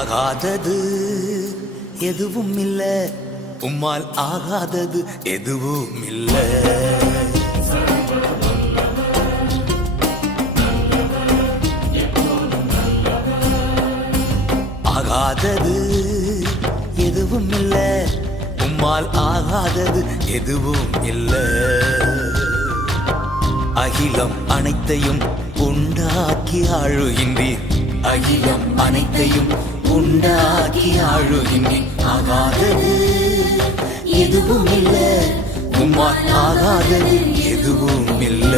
ஆகாதது எதுவும் இல்ல, உம்மால் ஆகாதது எதுவும் இல்ல. ஆகாதது எதுவும் இல்ல, உம்மால் ஆகாதது எதுவும் இல்ல. அகிலம் அனைத்தையும் உண்டாக்கி ஆளுகின்றீர், அகிலம் அனைத்தையும் உண்டாக்கி ஆளுகின்றீர். ஆகாதது எதுவும் இல்ல, உம்மால் ஆகாதது எதுவும் இல்ல.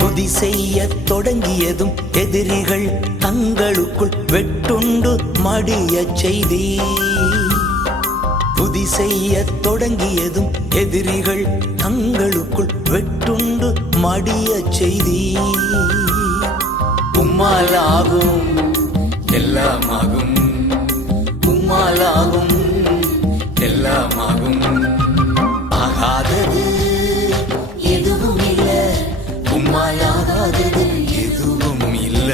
துதி செய்ய தொடங்கியதும் எதிரிகள் தங்களுக்குள் வெட்டுண்டு மடிய செய்தி. துதி செய்ய தொடங்கியதும் எதிரிகள் தங்களுக்குள் வெட்டுண்டு மடிய செய்தி. உம்மாலாகும் எல்லாமாகும், உம்மாலாகும் எல்லாமாகும். ஆகாதது எதுவும் இல்ல, உம்மாலாகாதது எதுவும் இல்ல.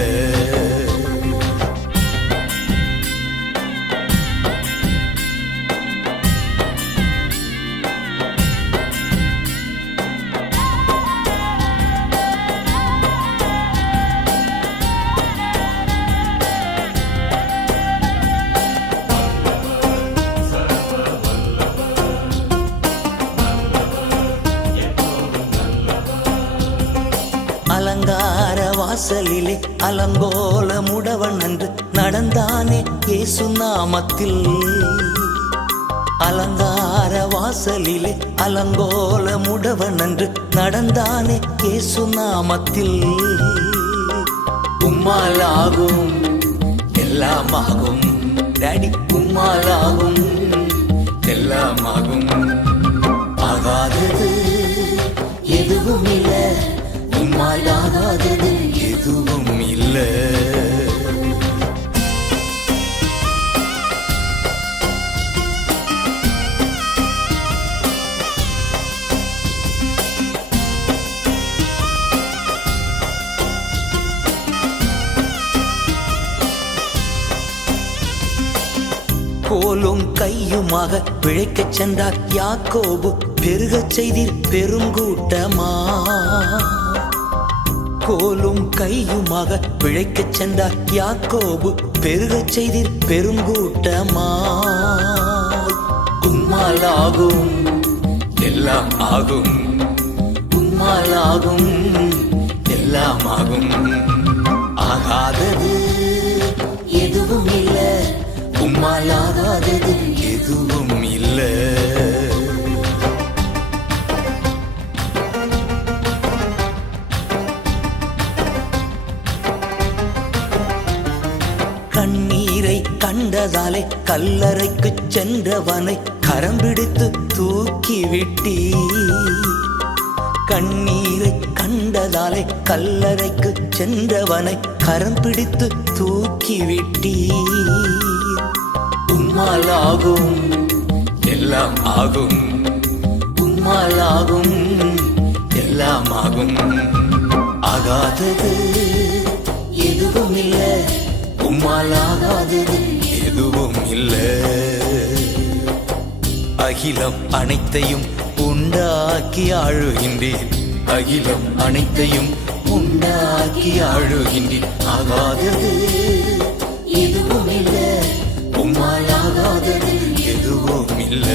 அலங்கார வாசலிலே அலங்கோல முடவன் என்று நடந்தானே இயேசு நாமத்தில். அலங்கார வாசலிலே அலங்கோல முடவன் என்று நடந்தானே இயேசு நாமத்தில். உம்மாலாகும் எல்லாமாகும் டாடி, உம்மாலாகும் எல்லாமாகும். ஆகாதது எதுவும் இல்ல, உம்மாலாகாதது எதுவும் இல்ல. கோலும் கையுமாக பிழைக்கச் சென்றார் யாக்கோபு, பெருகச் செய்தீர் பெருங்கூட்டமா. கோலும் கையுமாக பிழைக்கச் சென்றார் யாக்கோபு, பெருகச் செய்தீர் பெருங்கூட்டமா. உம்மாலாகும் எல்லாம் ஆகும், உம்மாலாகும் எல்லாம் ஆகும். ஆகாதது எதுவும் இல்ல, உம்மாலாகாதது எதுவும் இல்ல. கண்ணீரை கண்டதாலே கல்லறைக்கு சென்றவனை கரம் பிடித்து தூக்கிவிட்டி. கண்ணீரை கண்டதாலே கல்லறைக்கு சென்றவனை கரம் பிடித்து தூக்கிவிட்டி. உம்மாலாகும் எல்லாம் ஆகும், உம்மாலாகும் எல்லாம் ஆகும். ஆகாதது எதுவும் இல்ல, உம்மாலாகாதது எதுவும் இல்ல. அகிலம் அனைத்தையும் உண்டாக்கி ஆளுகின்றீர், அகிலம் அனைத்தையும் உண்டாக்கி ஆளுகின்றீர். ஆகாதது எதுவும் இல்ல, உம்மாலாகாதது எதுவும் இல்ல.